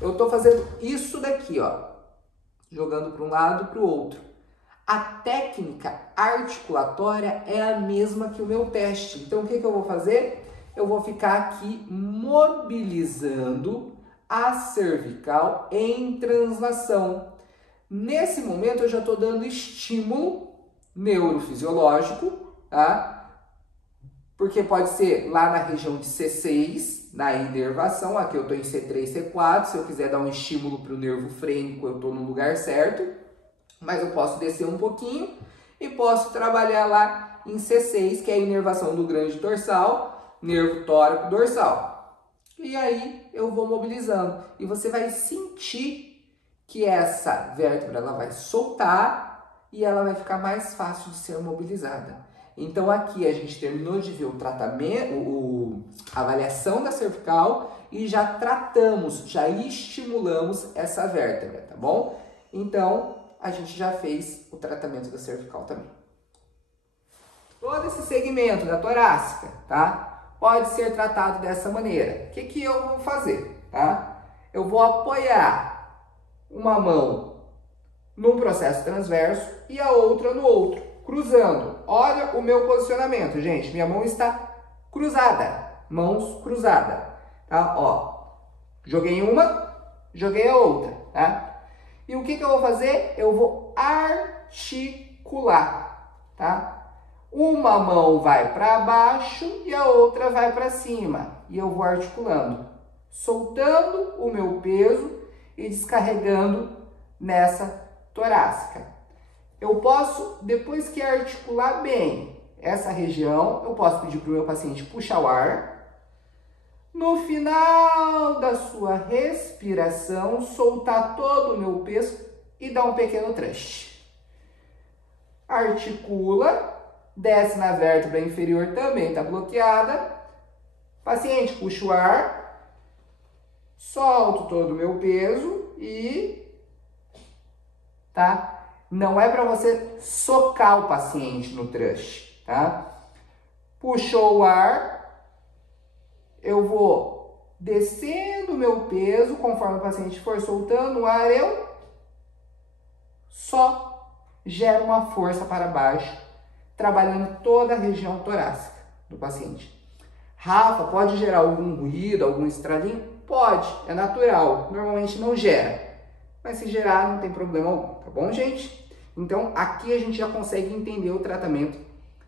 eu estou fazendo isso daqui, ó, jogando para um lado e para o outro. A técnica articulatória é a mesma que o meu teste. Então, o que eu vou fazer? Eu vou ficar aqui mobilizando a cervical em translação. Nesse momento, eu já estou dando estímulo neurofisiológico, tá? Porque pode ser lá na região de C6, na inervação. Aqui eu estou em C3, C4. Se eu quiser dar um estímulo para o nervo frênico, eu estou no lugar certo. Mas eu posso descer um pouquinho e posso trabalhar lá em C6, que é a inervação do grande dorsal, nervo tóraco dorsal. E aí eu vou mobilizando. E você vai sentir que essa vértebra ela vai soltar e ela vai ficar mais fácil de ser mobilizada. Então aqui a gente terminou de ver o tratamento, a avaliação da cervical e já tratamos, já estimulamos essa vértebra, tá bom? Então a gente já fez o tratamento da cervical também. Todo esse segmento da torácica, tá? Pode ser tratado dessa maneira. O que eu vou fazer, tá? Eu vou apoiar uma mão num processo transverso e a outra no outro, cruzando. Olha o meu posicionamento, gente. Minha mão está cruzada, mãos cruzadas, tá? Ó, joguei uma, joguei a outra, tá? E o que eu vou fazer? Eu vou articular, tá? Uma mão vai para baixo e a outra vai para cima. E eu vou articulando, soltando o meu peso e descarregando nessa torácica. Eu posso, depois que articular bem essa região, eu posso pedir para o meu paciente puxar o ar. No final da sua respiração, soltar todo o meu peso e dar um pequeno thrust. Articula, desce na vértebra inferior, também está bloqueada. Paciente, puxa o ar, solto todo o meu peso e... tá? Não é para você socar o paciente no thrust, tá? Puxou o ar, eu vou descendo o meu peso, conforme o paciente for soltando o ar, eu só gero uma força para baixo, trabalhando toda a região torácica do paciente. Rafa, pode gerar algum ruído, algum estralinho? Pode, é natural, normalmente não gera. Mas se gerar, não tem problema algum, tá bom, gente? Então, aqui a gente já consegue entender o tratamento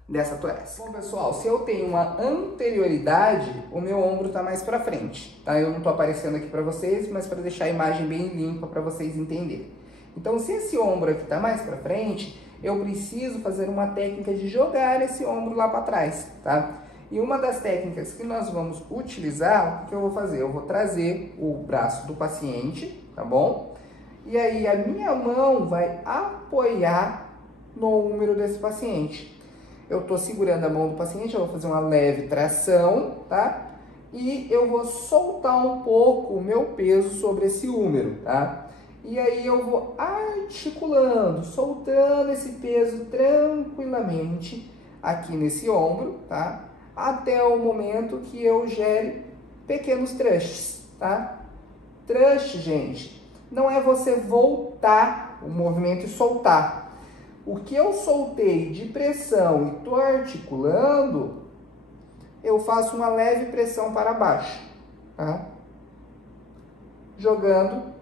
dessa torácica. Bom, pessoal, se eu tenho uma anterioridade, o meu ombro está mais para frente, tá? Eu não estou aparecendo aqui para vocês, mas para deixar a imagem bem limpa para vocês entenderem. Então, se esse ombro aqui está mais para frente, eu preciso fazer uma técnica de jogar esse ombro lá para trás, tá? E uma das técnicas que nós vamos utilizar, o que eu vou fazer? Eu vou trazer o braço do paciente, tá bom? E aí a minha mão vai apoiar no úmero desse paciente. Eu estou segurando a mão do paciente, eu vou fazer uma leve tração, tá? E eu vou soltar um pouco o meu peso sobre esse úmero, tá? E aí eu vou articulando, soltando esse peso tranquilamente aqui nesse ombro, tá? Até o momento que eu gere pequenos thrusts, tá? Thrust, gente, não é você voltar o movimento e soltar. O que eu soltei de pressão e estou articulando, eu faço uma leve pressão para baixo, tá? Jogando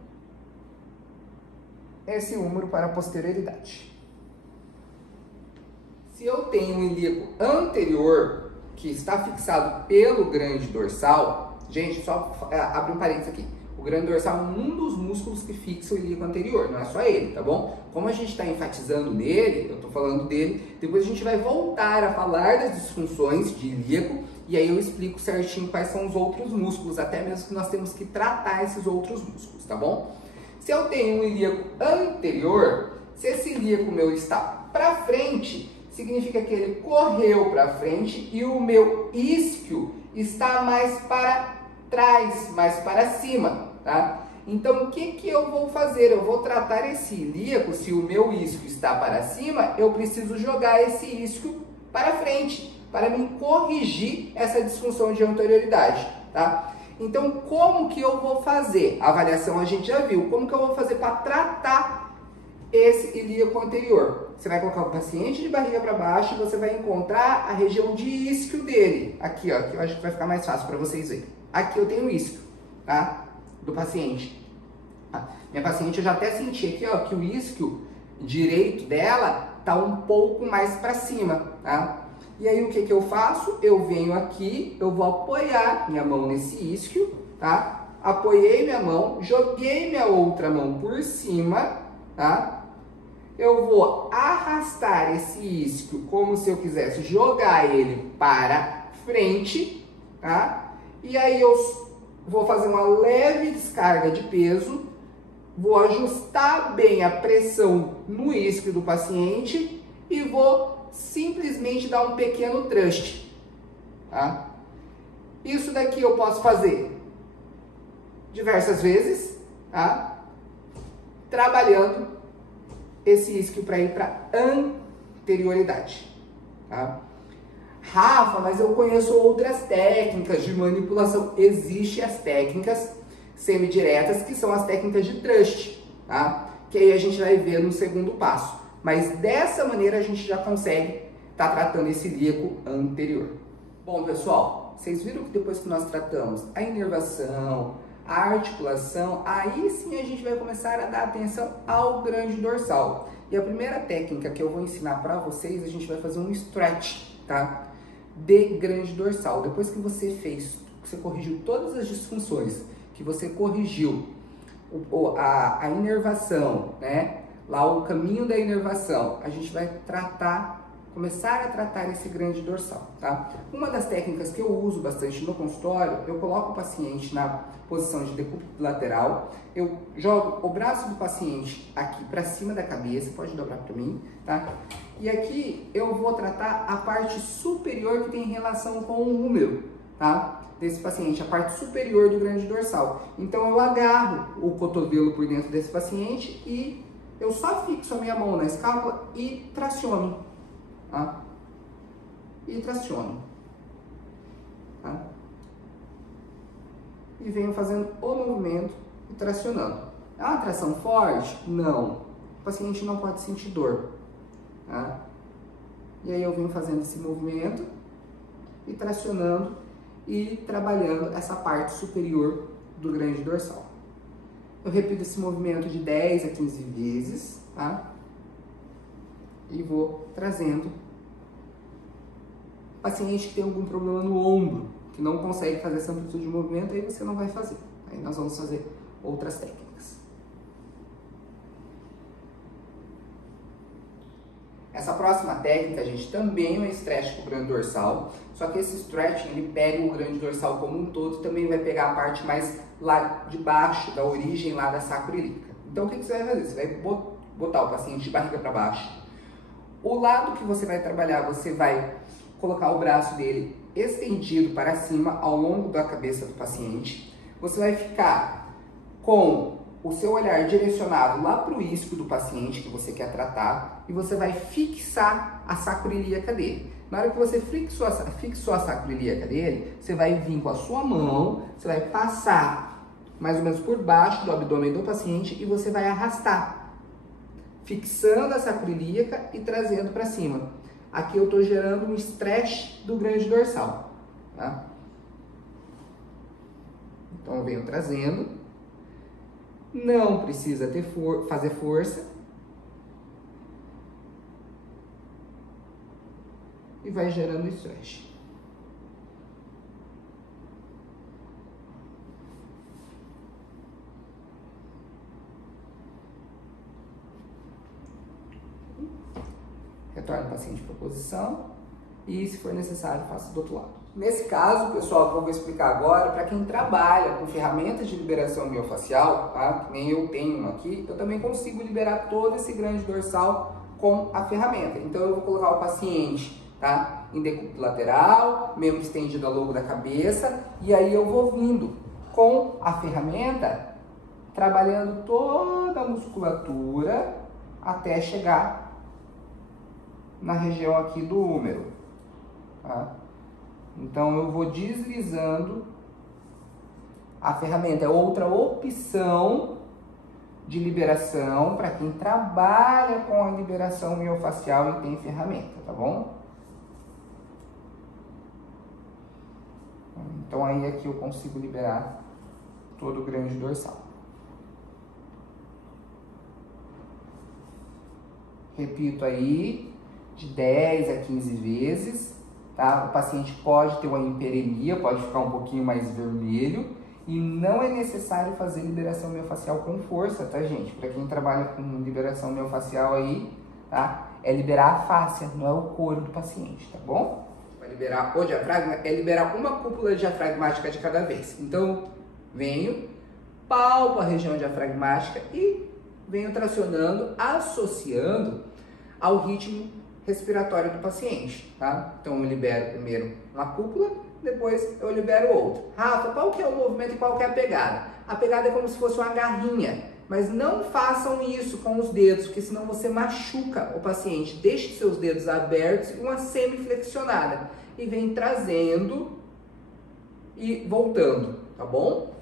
esse úmero para a posterioridade. Se eu tenho um ilíaco anterior que está fixado pelo grande dorsal, gente, só abre um parênteses aqui. O grande dorsal é um dos músculos que fixa o ilíaco anterior, não é só ele, tá bom? Como a gente está enfatizando nele, eu estou falando dele, depois a gente vai voltar a falar das disfunções de ilíaco e aí eu explico certinho quais são os outros músculos, até mesmo que nós temos que tratar esses outros músculos, tá bom? Se eu tenho um ilíaco anterior, se esse ilíaco meu está para frente, significa que ele correu para frente e o meu isquio está mais para trás, mais para cima, tá? Então, o que eu vou fazer? Eu vou tratar esse ilíaco, se o meu isquio está para cima, eu preciso jogar esse isquio para frente, para me corrigir essa disfunção de anterioridade, tá? Então, como que eu vou fazer? A avaliação a gente já viu. Como que eu vou fazer para tratar esse ilíaco anterior? Você vai colocar o paciente de barriga para baixo e você vai encontrar a região de isquio dele. Aqui, ó, que eu acho que vai ficar mais fácil para vocês verem. Aqui eu tenho o isquio, tá? Do paciente. Minha paciente, eu já até senti aqui, ó, que o isquio direito dela tá um pouco mais para cima, tá? E aí o que que eu faço? Eu venho aqui, eu vou apoiar minha mão nesse isquio, tá? Apoiei minha mão, joguei minha outra mão por cima, tá? Eu vou arrastar esse isquio como se eu quisesse jogar ele para frente, tá? E aí eu vou fazer uma leve descarga de peso, vou ajustar bem a pressão no isquio do paciente e vou simplesmente dar um pequeno thrust, tá? Isso daqui eu posso fazer diversas vezes, tá? Trabalhando esse isquio para ir para anterioridade, tá? Rafa, mas eu conheço outras técnicas de manipulação. Existem as técnicas semidiretas, que são as técnicas de thrust, tá? Que aí a gente vai ver no segundo passo. Mas dessa maneira a gente já consegue estar tratando esse ilíaco anterior. Bom, pessoal, vocês viram que depois que nós tratamos a inervação, a articulação, aí sim a gente vai começar a dar atenção ao grande dorsal. E a primeira técnica que eu vou ensinar para vocês, a gente vai fazer um stretch, tá? De grande dorsal. Depois que você fez, que você corrigiu todas as disfunções, que você corrigiu a inervação, né? Lá o caminho da inervação, a gente vai começar a tratar esse grande dorsal, tá? Uma das técnicas que eu uso bastante no consultório, eu coloco o paciente na posição de decúbito lateral, eu jogo o braço do paciente aqui para cima da cabeça, pode dobrar para mim, tá? E aqui eu vou tratar a parte superior que tem relação com o húmero, tá? Desse paciente, a parte superior do grande dorsal. Então eu agarro o cotovelo por dentro desse paciente e eu só fixo a minha mão na escápula e traciono, tá? E traciono, tá? E venho fazendo o movimento e tracionando. É uma tração forte? Não. O paciente não pode sentir dor, tá? E aí eu venho fazendo esse movimento e tracionando e trabalhando essa parte superior do grande dorsal. Eu repito esse movimento de 10 a 15 vezes, tá? E vou trazendo. Paciente que tem algum problema no ombro, que não consegue fazer essa amplitude de movimento, aí você não vai fazer. Aí nós vamos fazer outras técnicas. Essa próxima técnica, gente, também é um stretch para o grande dorsal, só que esse stretching, ele pega o grande dorsal como um todo e também vai pegar a parte mais lá de baixo, da origem lá da sacroiliaca. Então, o que você vai fazer? Você vai botar o paciente de barriga para baixo. O lado que você vai trabalhar, você vai colocar o braço dele estendido para cima ao longo da cabeça do paciente. Você vai ficar com o seu olhar direcionado lá para o isquio do paciente que você quer tratar e você vai fixar a sacroiliaca dele. Na hora que você fixou a sacroiliaca dele, você vai vir com a sua mão, você vai passar mais ou menos por baixo do abdômen do paciente e você vai arrastar, fixando a sacroiliaca e trazendo para cima. Aqui eu estou gerando um stretch do grande dorsal, tá? Então eu venho trazendo, não precisa fazer força e vai gerando o stretch. Retorna o paciente para a posição e, se for necessário, faça do outro lado. Nesse caso, pessoal, que eu vou explicar agora, para quem trabalha com ferramentas de liberação miofascial, tá? Que nem eu tenho uma aqui, eu também consigo liberar todo esse grande dorsal com a ferramenta. Então, eu vou colocar o paciente, tá? Em decúbito lateral, membro estendido ao longo da cabeça, e aí eu vou vindo com a ferramenta, trabalhando toda a musculatura até chegar na região aqui do húmero, tá? Então eu vou deslizando A ferramenta é outra opção de liberação para quem trabalha com a liberação miofascial e tem ferramenta, tá bom? Então aí aqui eu consigo liberar todo o grande dorsal. Repito aí, de 10 a 15 vezes, tá? O paciente pode ter uma hiperemia, pode ficar um pouquinho mais vermelho e não é necessário fazer liberação miofascial com força, tá, gente? Para quem trabalha com liberação miofascial aí, tá? É liberar a fáscia, não é o couro do paciente, tá bom? Para liberar o diafragma, é liberar uma cúpula diafragmática de cada vez. Então, venho, palpo a região diafragmática e venho tracionando, associando ao ritmo respiratório do paciente, tá? Então eu libero primeiro uma cúpula, depois eu libero outro. Rafa, qual que é o movimento e qual que é a pegada? A pegada é como se fosse uma garrinha, mas não façam isso com os dedos, porque senão você machuca o paciente. Deixe seus dedos abertos e uma semiflexionada e vem trazendo e voltando, tá bom?